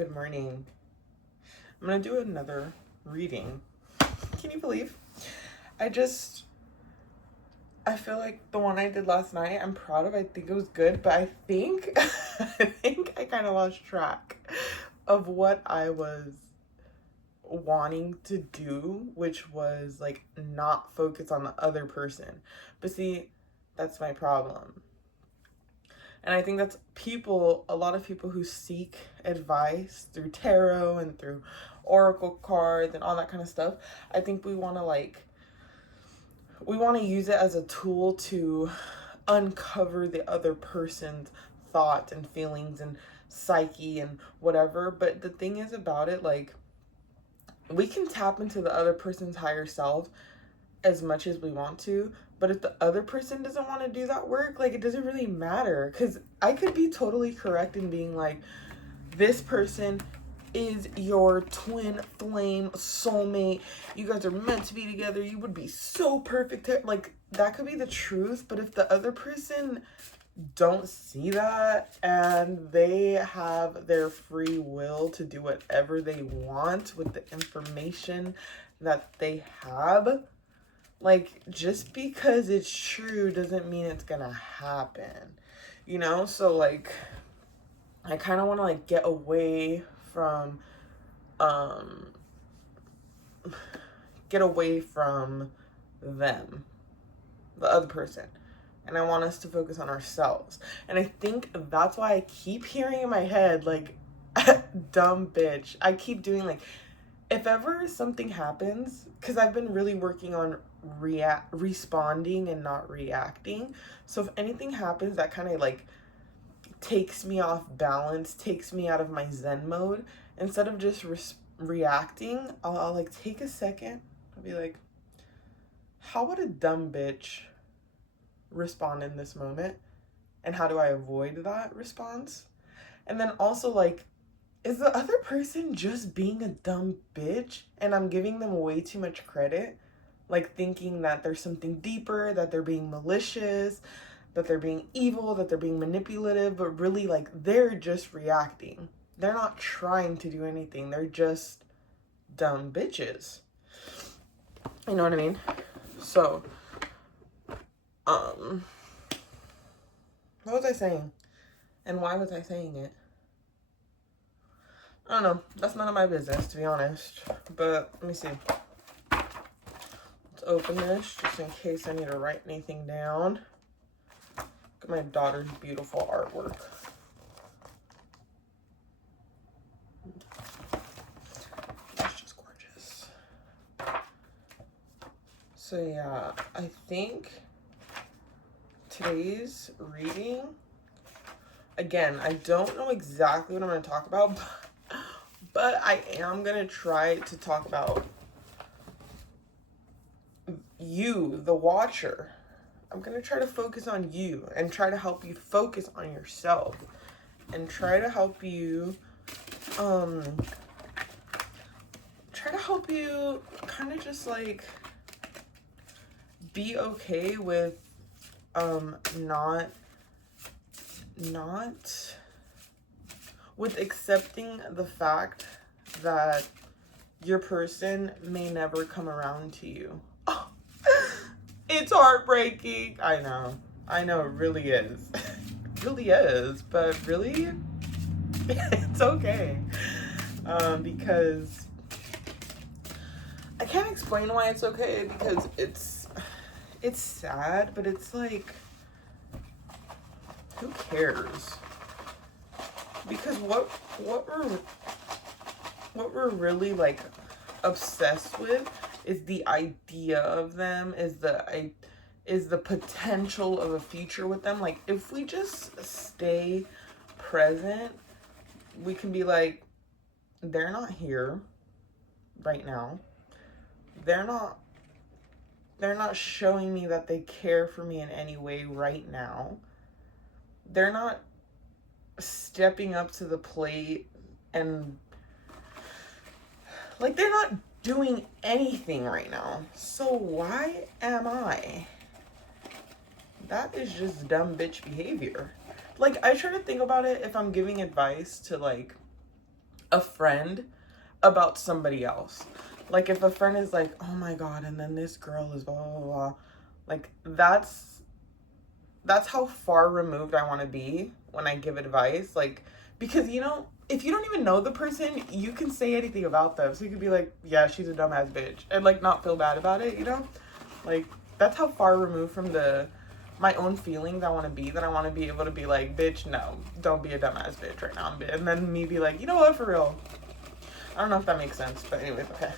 Good morning. I'm gonna do another reading. Can you believe? I feel like the one I did last night, I'm proud of. I think it was good, but I think I kind of lost track of what I was wanting to do, which was like not focus on the other person. But see, that's my problem. And I think that's a lot of people who seek advice through tarot and through oracle cards and all that kind of stuff. I think we want to use it as a tool to uncover the other person's thoughts and feelings and psyche and whatever. But the thing is about it, like, we can tap into the other person's higher self as much as we want to, but if the other person doesn't want to do that work, like, it doesn't really matter. Because I could be totally correct in being like, this person is your twin flame soulmate, you guys are meant to be together, you would be so perfect. Like, that could be the truth, but if the other person don't see that and they have their free will to do whatever they want with the information that they have, like, just because it's true doesn't mean it's gonna happen, you know? So, like, I kind of want to, like, get away from them, the other person. And I want us to focus on ourselves. And I think that's why I keep hearing in my head, like, dumb bitch. I keep doing, like, if ever something happens, because I've been really working on responding and not reacting. So if anything happens that kind of, like, takes me off balance, takes me out of my zen mode, instead of just reacting, I'll like take a second. I'll be like, how would a dumb bitch respond in this moment? And how do I avoid that response? And then also, like, is the other person just being a dumb bitch and I'm giving them way too much credit? Like, thinking that there's something deeper, that they're being malicious, that they're being evil, that they're being manipulative, but really, like, they're just reacting. They're not trying to do anything. They're just dumb bitches. You know what I mean? So, what was I saying? And why was I saying it? I don't know. That's none of my business, to be honest. But let me see. Let's open this just in case I need to write anything down. Look at my daughter's beautiful artwork. That's just gorgeous. So yeah, I think today's reading, again, I don't know exactly what I'm going to talk about, but I am going to try to talk about you, the watcher. I'm going to try to focus on you and try to help you focus on yourself and try to help you, kind of just, like, be okay with, not with accepting the fact that your person may never come around to you. Oh, it's heartbreaking. I know, it really is. It really is, but really, it's okay. Because I can't explain why it's okay, because it's sad, but it's like, who cares? Because what we're really, like, obsessed with is the idea of them, is the potential of a future with them. Like, if we just stay present, we can be like, they're not here right now. They're not showing me that they care for me in any way right now. They're not stepping up to the plate and, like, they're not doing anything right now. So why am I? That is just dumb bitch behavior. Like, I try to think about it if I'm giving advice to, like, a friend about somebody else. Like if a friend is like, oh my god, and then this girl is blah blah blah, like that's how far removed I want to be when I give advice. Like, because you know, if you don't even know the person, you can say anything about them. So you could be like, yeah, she's a dumbass bitch, and like not feel bad about it, you know? Like that's how far removed from my own feelings I want to be, that I want to be able to be like, bitch, no, don't be a dumbass bitch right now. And then me be like, you know what, for real. I don't know if that makes sense, but anyways, okay.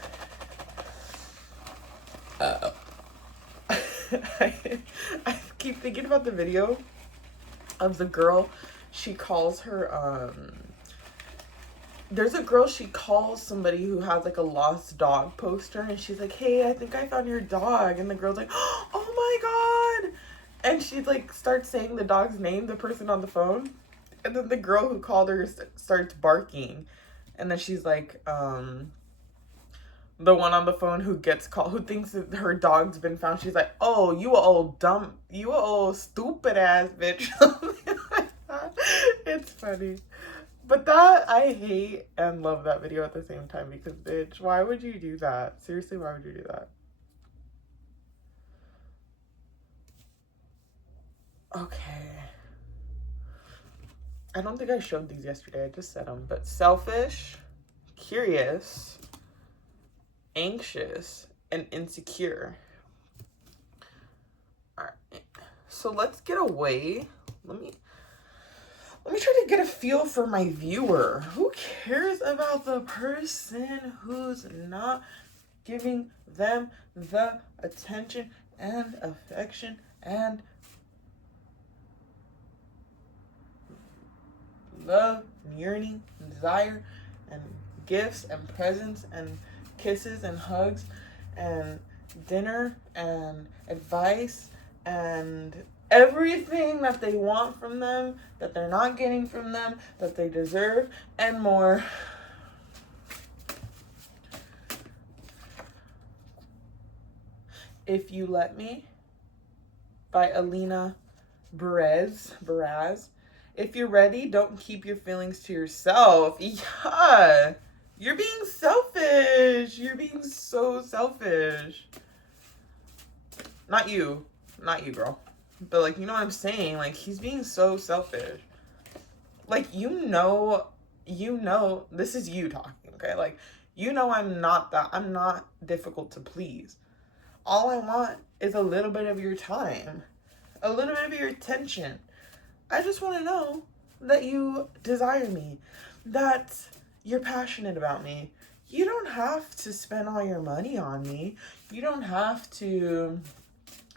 I keep thinking about the video of the girl. She calls her, there's a girl, she calls somebody who has like a lost dog poster, and she's like, hey, I think I found your dog. And the girl's like, oh my god. And she like starts saying the dog's name, the person on the phone. And then the girl who called her starts barking. And then she's like, the one on the phone who gets called, who thinks that her dog's been found, she's like, oh, you a old stupid ass bitch. It's funny. But that, I hate and love that video at the same time, because bitch, why would you do that? Seriously, why would you do that? Okay. I don't think I showed these yesterday, I just said them, but selfish, curious, anxious, and insecure. All right, so let's get away. Let me try to get a feel for my viewer. Who cares about the person who's not giving them the attention and affection and love and yearning and desire and gifts and presents and kisses and hugs and dinner and advice and everything that they want from them, that they're not getting from them, that they deserve, and more. If You Let Me by Alina Baraz. If you're ready, don't keep your feelings to yourself. Yeah, you're being selfish. You're being so selfish. Not you, girl. But like, you know what I'm saying? Like, he's being so selfish. Like, you know, this is you talking, okay? Like, you know, I'm not difficult to please. All I want is a little bit of your time, a little bit of your attention. I just want to know that you desire me, that you're passionate about me. You don't have to spend all your money on me. You don't have to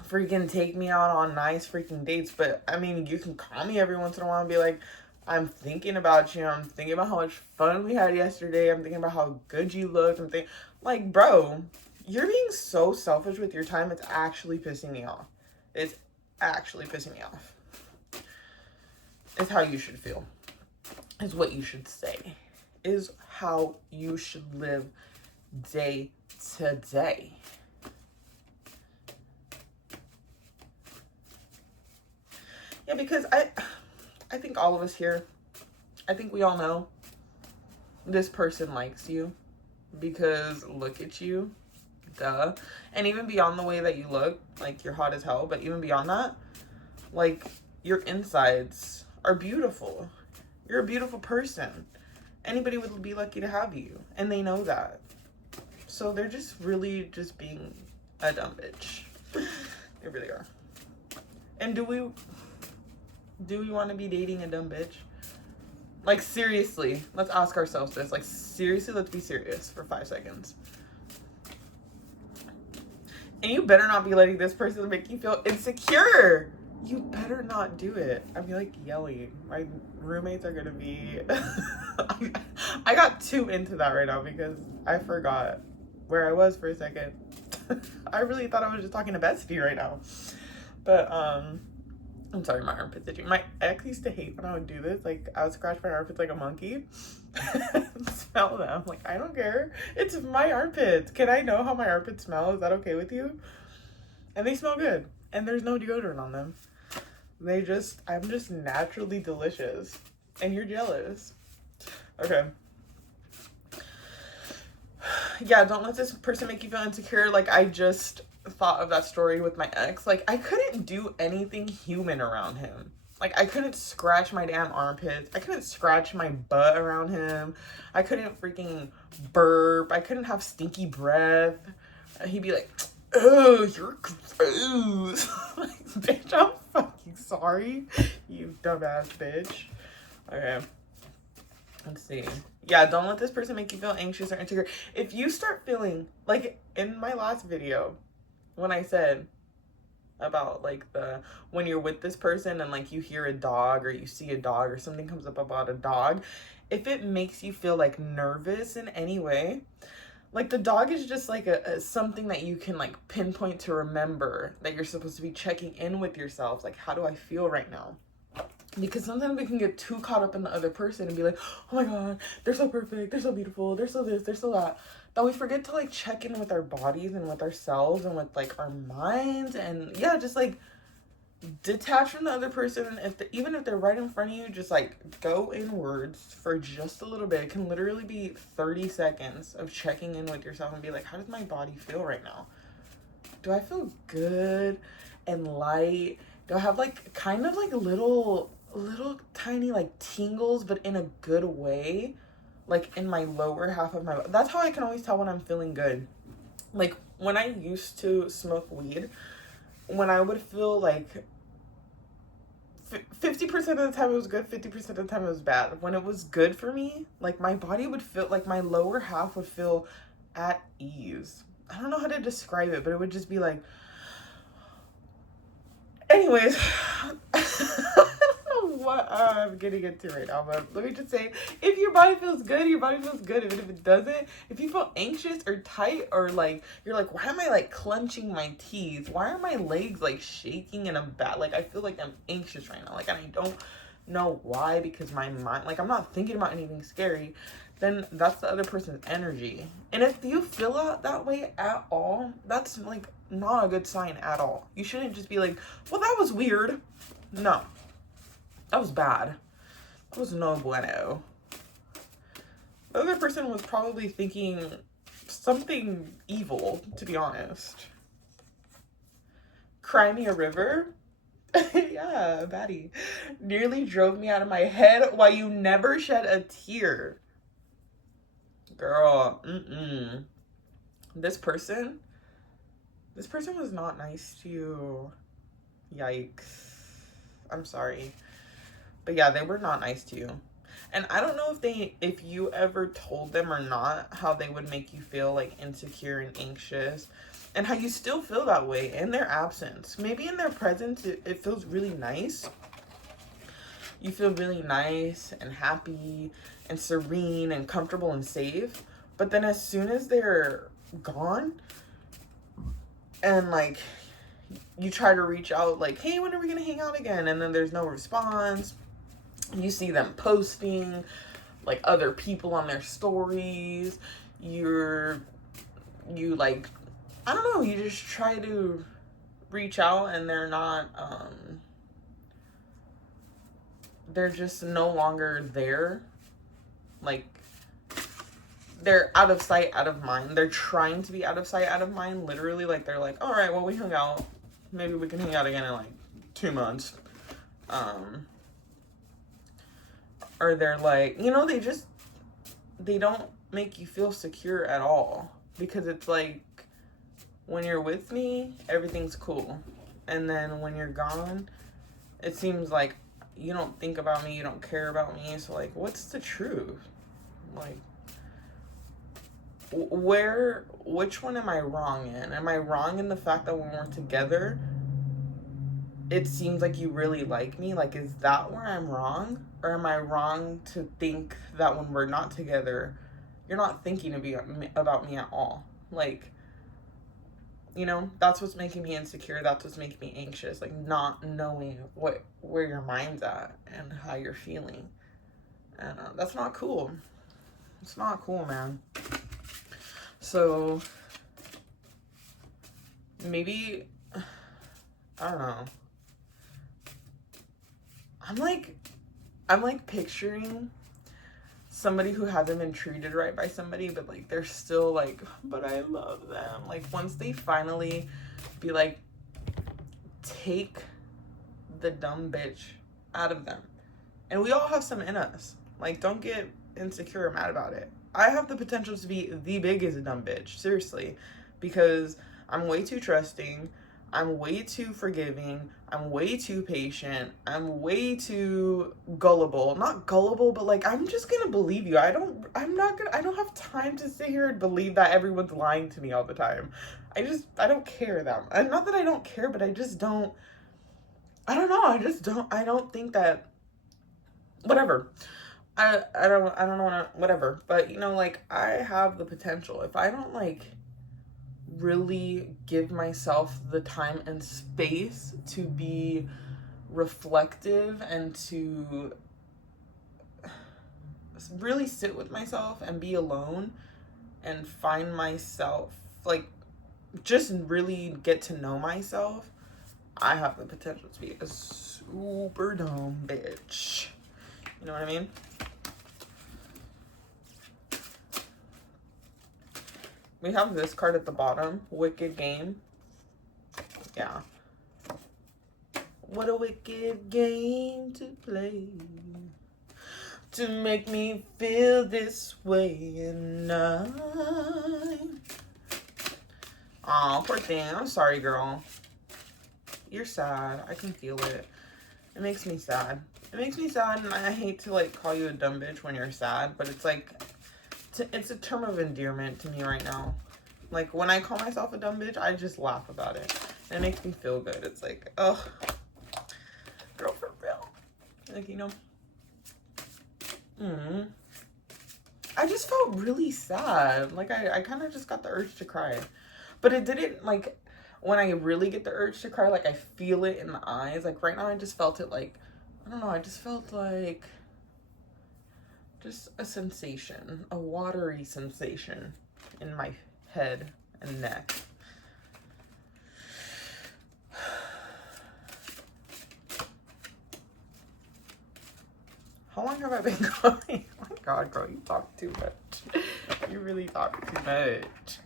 freaking take me out on nice freaking dates. But I mean, you can call me every once in a while and be like, I'm thinking about you. I'm thinking about how much fun we had yesterday. I'm thinking about how good you look. I'm thinking, like, bro, you're being so selfish with your time. It's actually pissing me off. It's actually pissing me off. Is how you should feel. Is what you should say. Is how you should live day to day. Yeah, because I think all of us here, I think we all know this person likes you, because look at you, duh. And even beyond the way that you look, like, you're hot as hell, but even beyond that, like, your insides are beautiful. You're a beautiful person. Anybody would be lucky to have you, and they know that. So they're just really just being a dumb bitch. They really are. And do we want to be dating a dumb bitch? Like, seriously, let's ask ourselves this. Like, seriously, let's be serious for 5 seconds. And you better not be letting this person make you feel insecure. You better not do it. I'm like yelling. My roommates are gonna be... I got too into that right now because I forgot where I was for a second. I really thought I was just talking to Bestie right now. But, I'm sorry, my armpit's itching. My ex used to hate when I would do this. Like, I would scratch my armpits like a monkey. Smell them. Like, I don't care. It's my armpits. Can I know how my armpits smell? Is that okay with you? And they smell good. And there's no deodorant on them. I'm just naturally delicious. And you're jealous. Okay. yeah, don't let this person make you feel insecure. Like, I just thought of that story with my ex. Like, I couldn't do anything human around him. Like, I couldn't scratch my damn armpits. I couldn't scratch my butt around him. I couldn't freaking burp. I couldn't have stinky breath. He'd be like, oh, you're gross. Like, bitch, I'm fucking sorry. You dumbass bitch. Okay. Let's see. Yeah, don't let this person make you feel anxious or insecure. If you start feeling, like in my last video, when I said about like when you're with this person and like you hear a dog or you see a dog or something comes up about a dog, if it makes you feel like nervous in any way, like the dog is just like a something that you can like pinpoint to remember that you're supposed to be checking in with yourselves. Like, how do I feel right now? Because sometimes we can get too caught up in the other person and be like, oh my god, they're so perfect, they're so beautiful, they're so this, they're so that. That we forget to like check in with our bodies and with ourselves and with like our minds, and yeah, just like detach from the other person. And even if they're right in front of you, just like go inwards for just a little bit. It can literally be 30 seconds of checking in with yourself and be like, how does my body feel right now? Do I feel good and light? Do I have like kind of like little tiny like tingles, but in a good way, like in my lower half of my, that's how I can always tell when I'm feeling good. Like when I used to smoke weed, when I would feel like 50% of the time it was good, 50% of the time it was bad. When it was good for me, like my body would feel like my lower half would feel at ease. I don't know how to describe it, but it would just be like, anyways, I don't know what I'm getting into right now, but let me just say, if your body feels good, your body feels good. Even if it doesn't, if you feel anxious or tight or like, you're like, why am I like clenching my teeth? Why are my legs like shaking in a bad, like I feel like I'm anxious right now. Like, and I don't know why, because my mind, like I'm not thinking about anything scary, then that's the other person's energy. And if you feel that way at all, that's like not a good sign at all. You shouldn't just be like, well, that was weird. No, that was bad. That was no bueno. The other person was probably thinking something evil, to be honest. Cry me a river. Yeah, baddie. Nearly drove me out of my head while you never shed a tear. Girl, This person was not nice to you. Yikes. I'm sorry. But yeah, they were not nice to you. And I don't know if you ever told them or not how they would make you feel like insecure and anxious, and how you still feel that way in their absence. Maybe in their presence, it feels really nice. You feel really nice and happy and serene and comfortable and safe. But then as soon as they're gone and like you try to reach out like, hey, when are we gonna hang out again? And then there's no response. You see them posting like other people on their stories. You like, I don't know, you just try to reach out and they're not, they're just no longer there. Like, they're out of sight, out of mind. They're trying to be out of sight, out of mind. Literally, like, they're like, all right, well, we hung out. Maybe we can hang out again in like 2 months. Or they're like, you know, they don't make you feel secure at all. Because it's like, when you're with me, everything's cool. And then when you're gone, it seems like you don't think about me, you don't care about me. So like, what's the truth? Like, which one am I wrong in? Am I wrong in the fact that when we're together, it seems like you really like me? Like, is that where I'm wrong? Or am I wrong to think that when we're not together, you're not thinking about me at all? Like, you know, that's what's making me insecure. That's what's making me anxious. Like, not knowing where your mind's at and how you're feeling. And that's not cool. It's not cool, man. So maybe, I don't know. I'm like picturing somebody who hasn't been treated right by somebody, but like they're still like, but I love them. Like once they finally be like, take the dumb bitch out of them. And we all have some in us. Like, don't get insecure or mad about it. I have the potential to be the biggest dumb bitch, seriously, because I'm way too trusting, I'm way too forgiving, I'm way too patient, I'm way too gullible. Not gullible, but like, I'm just gonna believe you. I don't have time to sit here and believe that everyone's lying to me all the time. I don't care that much. And not that I don't care, but I just don't, I don't know, I don't think that, whatever. I don't want to, whatever. But, you know, like, I have the potential. If I don't, like, really give myself the time and space to be reflective and to really sit with myself and be alone and find myself, like, just really get to know myself, I have the potential to be a super dumb bitch. You know what I mean? We have this card at the bottom, Wicked Game. Yeah. What a wicked game to play to make me feel this way, and aw, poor thing. I'm sorry, girl. You're sad. I can feel it. It makes me sad. It makes me sad, and I hate to, like, call you a dumb bitch when you're sad, but it's, like, it's a term of endearment to me right now. Like, when I call myself a dumb bitch, I just laugh about it. And it makes me feel good. It's like, oh, girl, for real. Like, you know. I just felt really sad. Like, I kind of just got the urge to cry. But it didn't, like, when I really get the urge to cry, like, I feel it in the eyes. Like, right now, I just felt it, like, I don't know, I just felt like just a sensation, a watery sensation in my head and neck. How long have I been going? Oh my god, girl, you talk too much. You really talk too much.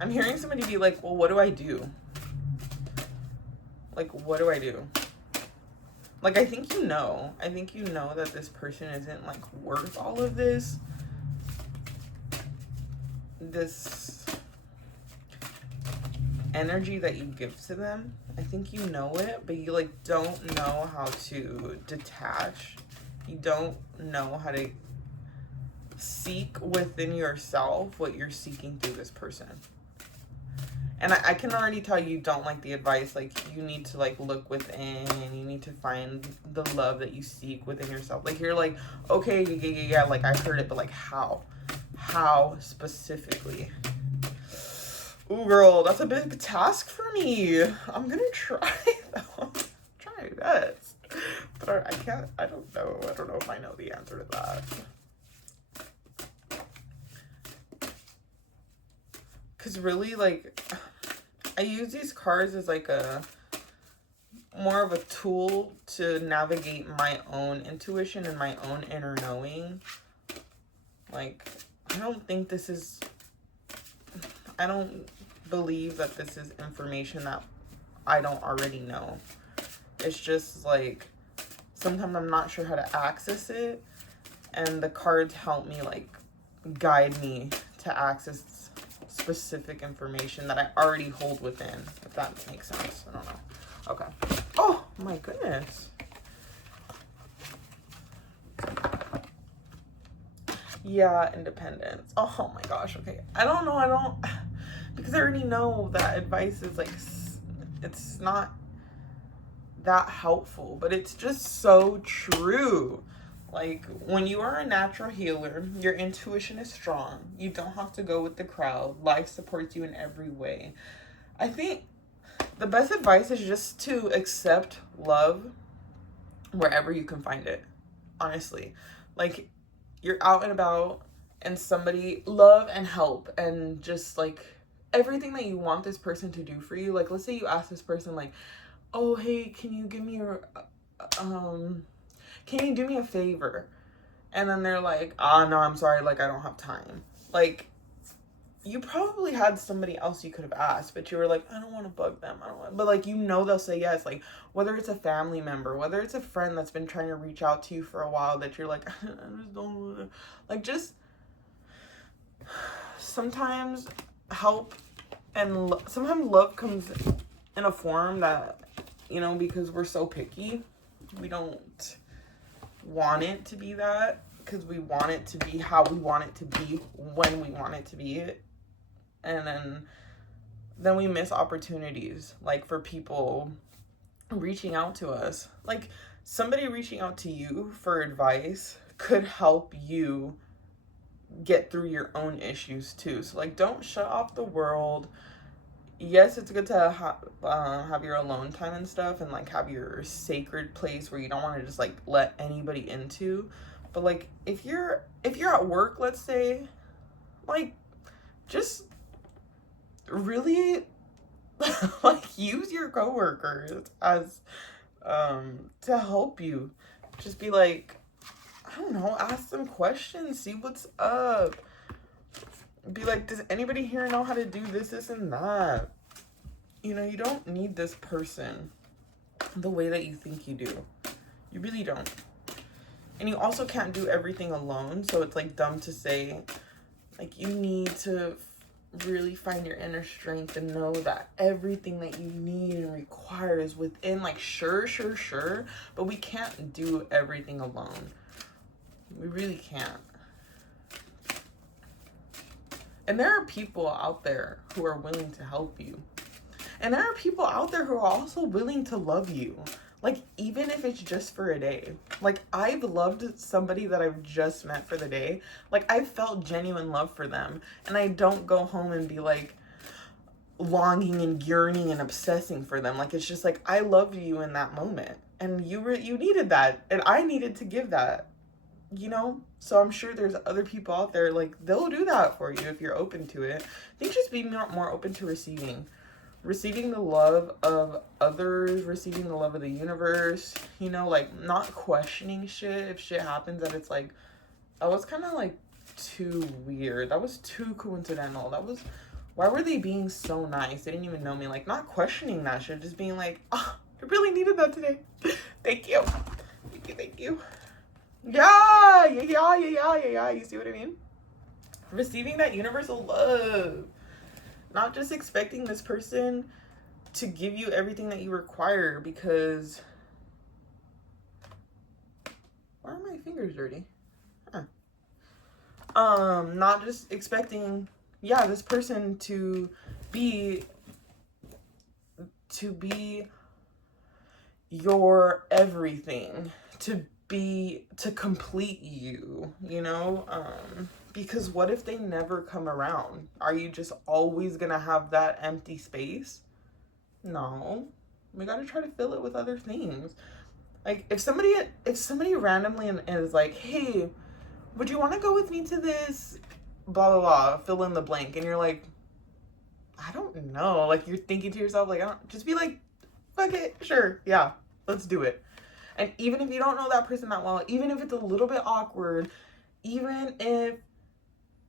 I'm hearing somebody be like, well, what do I do? Like, what do I do? Like, I think you know. I think you know that this person isn't, like, worth all of this. This energy that you give to them. I think you know it, but you, like, don't know how to detach. You don't know how to seek within yourself what you're seeking through this person. And I can already tell you don't like the advice. Like, you need to, like, look within. You need to find the love that you seek within yourself. Like, you're like, okay, yeah, like, I heard it, but, like, how? How specifically? Ooh, girl, that's a big task for me. I'm gonna try, though. Try my best. But I can't, I don't know. I don't know if I know the answer to that. Because really, like, I use these cards as, like, more of a tool to navigate my own intuition and my own inner knowing. Like, I don't believe that this is information that I don't already know. It's just, like, sometimes I'm not sure how to access it, and the cards help me, like, guide me to access specific information that I already hold within, if that makes sense. I don't know. Okay. Oh my goodness. Yeah, independence. Oh my gosh. Okay. I don't know. Because I already know that advice is, like, it's not that helpful, but it's just so true. Like, when you are a natural healer, your intuition is strong. You don't have to go with the crowd. Life supports you in every way. I think the best advice is just to accept love wherever you can find it. Honestly. Like, you're out and about and somebody love and help and just, like, everything that you want this person to do for you. Like, let's say you ask this person, like, oh, hey, can you give me your, can you do me a favor? And then they're like, no, I'm sorry, like, I don't have time. Like, you probably had somebody else you could have asked, but you were like, I don't want to bug them. I don't want, but like, you know, they'll say yes. Like, whether it's a family member, whether it's a friend that's been trying to reach out to you for a while, that you're like, I just don't want to, like, just sometimes help and sometimes love comes in a form that, you know, because we're so picky, we don't want it to be that, because we want it to be how we want it to be when we want it to be it. And then we miss opportunities, like for people reaching out to us. Like, somebody reaching out to you for advice could help you get through your own issues too. So like, don't shut off the world. Yes, it's good to have your alone time and stuff, and like have your sacred place where you don't want to just like let anybody into. But like, if you're at work, let's say, like, just really like use your coworkers as to help you. Just be like, I don't know, ask them questions, see what's up. Be like, does anybody here know how to do this and that? You know, you don't need this person the way that you think you do. You really don't. And you also can't do everything alone, so it's like dumb to say, like, you need to really find your inner strength and know that everything that you need and require is within. Like, sure, but we can't do everything alone. We really can't. And there are people out there who are willing to help you. And there are people out there who are also willing to love you. Like, even if it's just for a day. Like, I've loved somebody that I've just met for the day. Like, I've felt genuine love for them. And I don't go home and be like longing and yearning and obsessing for them. Like, it's just like, I loved you in that moment. And you needed that. And I needed to give that. You know? So I'm sure there's other people out there, like, they'll do that for you if you're open to it. I think just be more open to receiving the love of others, receiving the love of the universe, you know, like, not questioning shit if shit happens that it's like, that was kind of like too weird, that was too coincidental, that was, why were they being so nice, they didn't even know me, like, not questioning that shit, just being like, oh, I really needed that today. Thank you. Yeah, you see what I mean? Receiving that universal love. Not just expecting this person to give you everything that you require, because... Why are my fingers dirty? Huh. Not just expecting, yeah, this person to be your everything, to complete you, you know? Because what if they never come around? Are you just always gonna have that empty space? No. We gotta try to fill it with other things. Like, if somebody randomly is like, hey, would you want to go with me to this blah blah blah, fill in the blank, and you're like, I don't know, like, you're thinking to yourself, like, just be like, fuck it, sure, yeah, let's do it. And even if you don't know that person that well, even if it's a little bit awkward, even if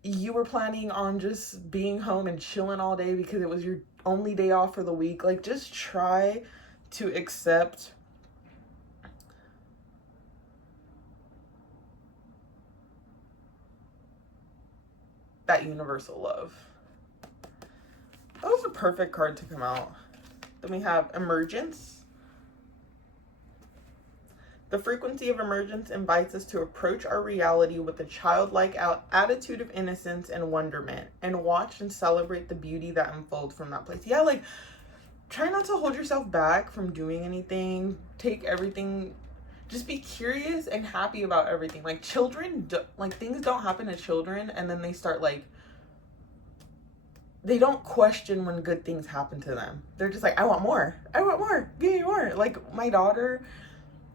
you were planning on just being home and chilling all day because it was your only day off for the week, like, just try to accept that universal love. That was a perfect card to come out. Then we have emergence. The frequency of emergence invites us to approach our reality with a childlike attitude of innocence and wonderment, and watch and celebrate the beauty that unfolds from that place. Yeah, like, try not to hold yourself back from doing anything. Take everything, just be curious and happy about everything. Like, children, like, things don't happen to children and then they start, like, they don't question when good things happen to them. They're just like, I want more, give me more. Like, my daughter,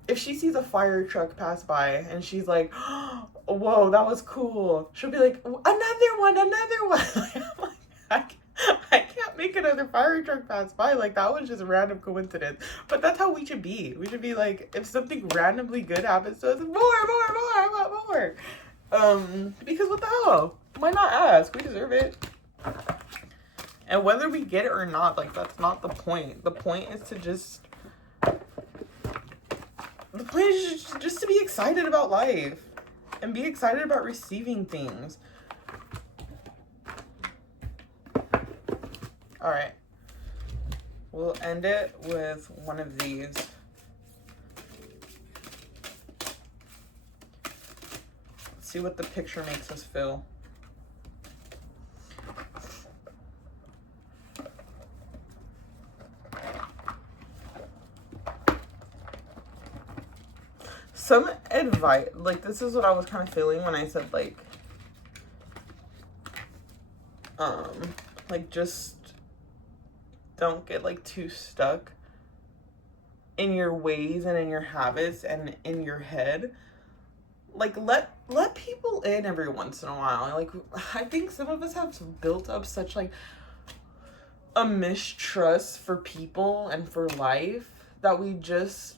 if she sees a fire truck pass by and she's like, oh, whoa, that was cool, she'll be like, another one. I can't make another fire truck pass by. Like, that was just a random coincidence. But that's how we should be. We should be like, if something randomly good happens to us, more, I want more. Because what the hell? Why not ask? We deserve it. And whether we get it or not, like, that's not the point. The point is to just to be excited about life and be excited about receiving things. All right. We'll end it with one of these. Let's see what the picture makes us feel. Some advice, like, this is what I was kind of feeling when I said, like, just don't get, like, too stuck in your ways and in your habits and in your head. Like, let people in every once in a while. Like, I think some of us have built up such, like, a mistrust for people and for life that we just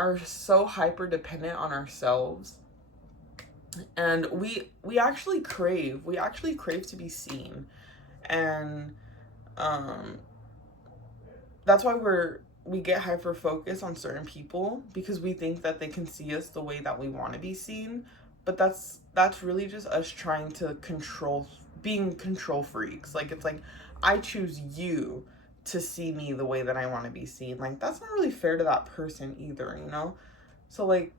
are so hyper dependent on ourselves. And we actually crave to be seen. And that's why we get hyper focused on certain people, because we think that they can see us the way that we want to be seen. But that's really just us trying to being control freaks. Like, it's like, I choose you to see me the way that I want to be seen. Like, that's not really fair to that person either, you know? So, like,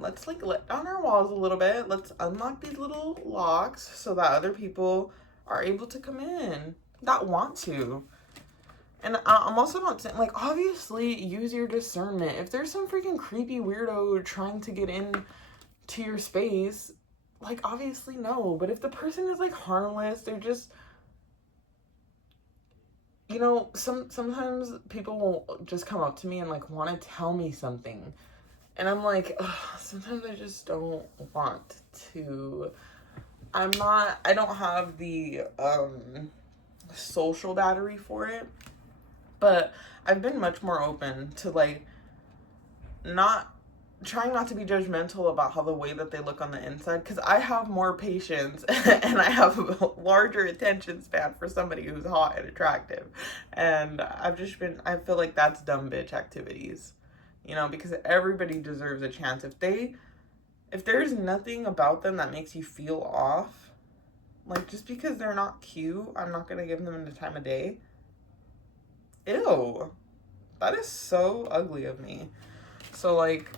let's, like, let down our walls a little bit. Let's unlock these little locks so that other people are able to come in that want to. And I'm also not saying, like, obviously use your discernment. If there's some freaking creepy weirdo trying to get in to your space, like, obviously no. But if the person is, like, harmless, they're just, you know, sometimes people will just come up to me and, like, want to tell me something. And I'm like, ugh, sometimes I just don't want to. I don't have the social battery for it. But I've been much more open to, like, trying not to be judgmental about how the way that they look on the inside, because I have more patience and I have a larger attention span for somebody who's hot and attractive. And I feel like that's dumb bitch activities, you know, because everybody deserves a chance. If there's nothing about them that makes you feel off, like, just because they're not cute, I'm not going to give them the time of day. Ew, that is so ugly of me. So, like,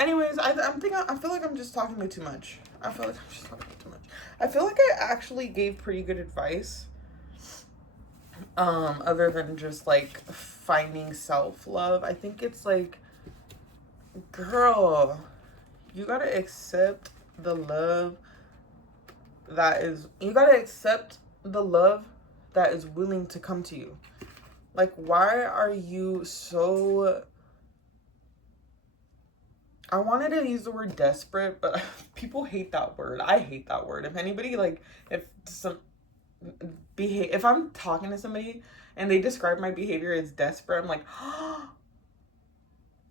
anyways, I feel like I'm just talking way too much. I feel like I actually gave pretty good advice, other than just, like, finding self-love. I think it's like, girl, you gotta accept the love that is willing to come to you. Like, why are you so... I wanted to use the word desperate, but people hate that word. I hate that word. If anybody, like, if I'm talking to somebody and they describe my behavior as desperate, I'm like, oh,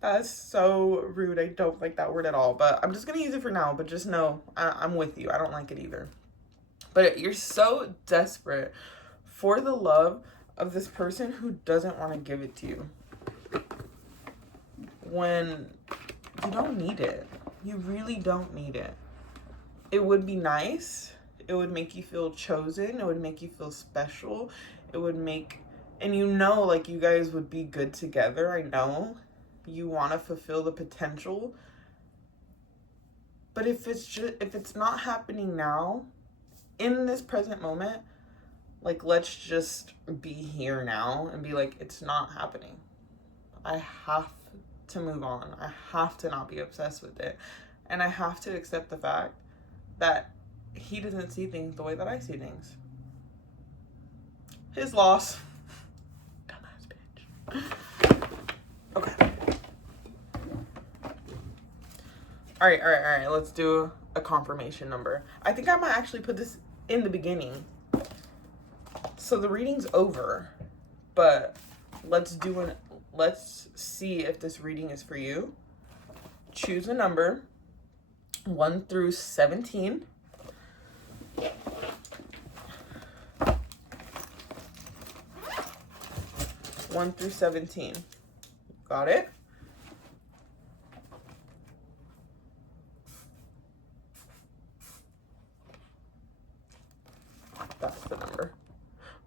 that's so rude. I don't like that word at all. But I'm just going to use it for now. But just know, I'm with you. I don't like it either. But you're so desperate for the love of this person who doesn't want to give it to you when you don't need it. You really don't need it. It would be nice. It would make you feel chosen. It would make you feel special. It would make, and you know, like, you guys would be good together. I know you want to fulfill the potential. But if it's not happening now, in this present moment, like, let's just be here now and be like, it's not happening. I have to move on. I have to not be obsessed with it. And I have to accept the fact that he doesn't see things the way that I see things. His loss. Dumbass bitch. Okay. All right. Let's do a confirmation number. I think I might actually put this in the beginning. So the reading's over, but let's see if this reading is for you. Choose a number, 1 through 17. One through 17. Got it? That's the number.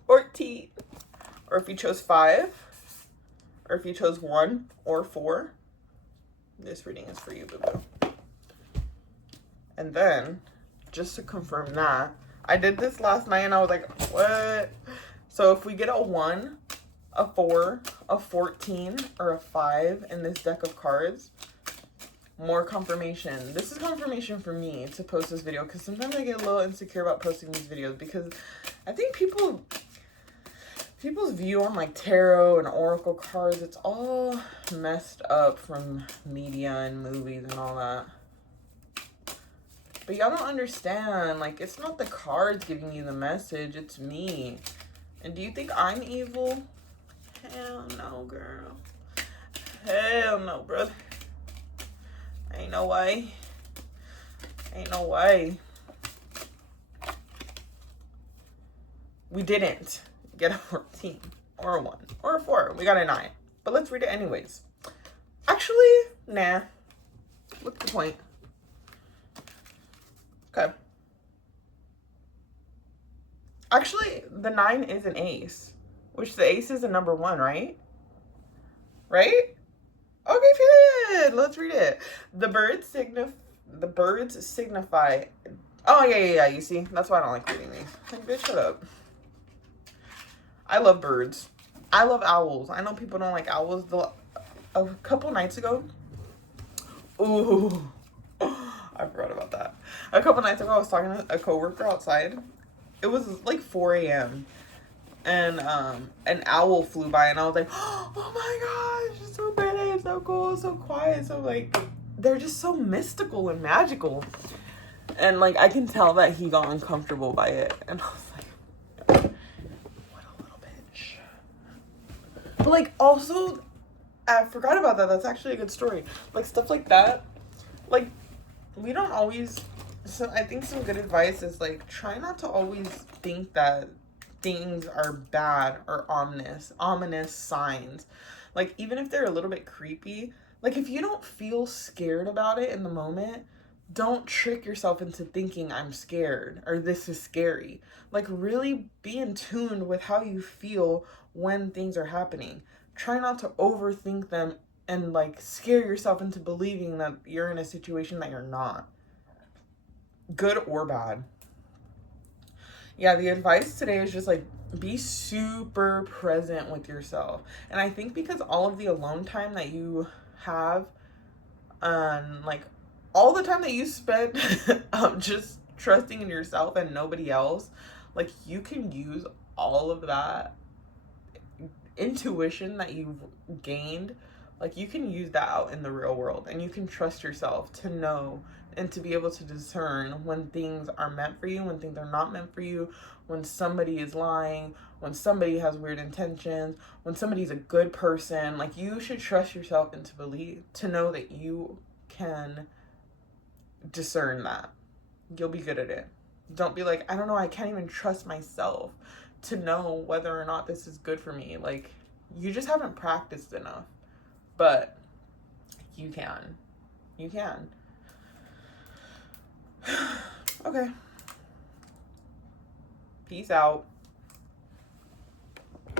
14. Or if you chose 5, or if you chose 1 or 4, this reading is for you, boo-boo. And then, just to confirm that, I did this last night and I was like, what? So if we get a 1, a 4, a 14, or a 5 in this deck of cards, more confirmation. This is confirmation for me to post this video, because sometimes I get a little insecure about posting these videos, because I think people's view on like tarot and oracle cards, it's all messed up from media and movies and all that. But y'all don't understand, like, it's not the cards giving you the message, it's me. And do you think I'm evil? Hell no, girl. Hell no, brother. Ain't no way. Ain't no way. We didn't get a 14 or a 1 or a 4. We got a 9. But let's read it anyways. Actually, nah. What's the point? Okay. Actually, the 9 is an ace, which the ace is a number 1, right? Right? Okay, period. Let's read it. The birds signify. Oh, yeah. You see? That's why I don't like reading these. Like, bitch, shut up. I love birds. I love owls. I know people don't like owls. A couple nights ago. Ooh. I forgot about that. A couple nights ago, I was talking to a coworker outside. It was like 4 a.m. And an owl flew by, and I was like, oh my gosh, it's so pretty, it's so cool, it's so quiet, so like, they're just so mystical and magical. And like, I can tell that he got uncomfortable by it. And I was like, what a little bitch. But like, also, I forgot about that. That's actually a good story. Like, stuff like that, like, we don't always, so I think some good advice is like, try not to always think that things are bad or ominous signs. Like, even if they're a little bit creepy, like, if you don't feel scared about it in the moment, don't trick yourself into thinking I'm scared or this is scary. Like, really be in tune with how you feel when things are happening. Try not to overthink them and like scare yourself into believing that you're in a situation that you're not, good or bad. Yeah, the advice today is just like, be super present with yourself. And I think because all of the alone time that you have, like all the time that you spend just trusting in yourself and nobody else, like, you can use all of that intuition that you've gained, like, you can use that out in the real world, and you can trust yourself to know and to be able to discern when things are meant for you, when things are not meant for you, when somebody is lying, when somebody has weird intentions, when somebody's a good person. Like, you should trust yourself and to know that you can discern that. You'll be good at it. Don't be like, I don't know, I can't even trust myself to know whether or not this is good for me. Like, you just haven't practiced enough. But you can. You can. Okay. Peace out.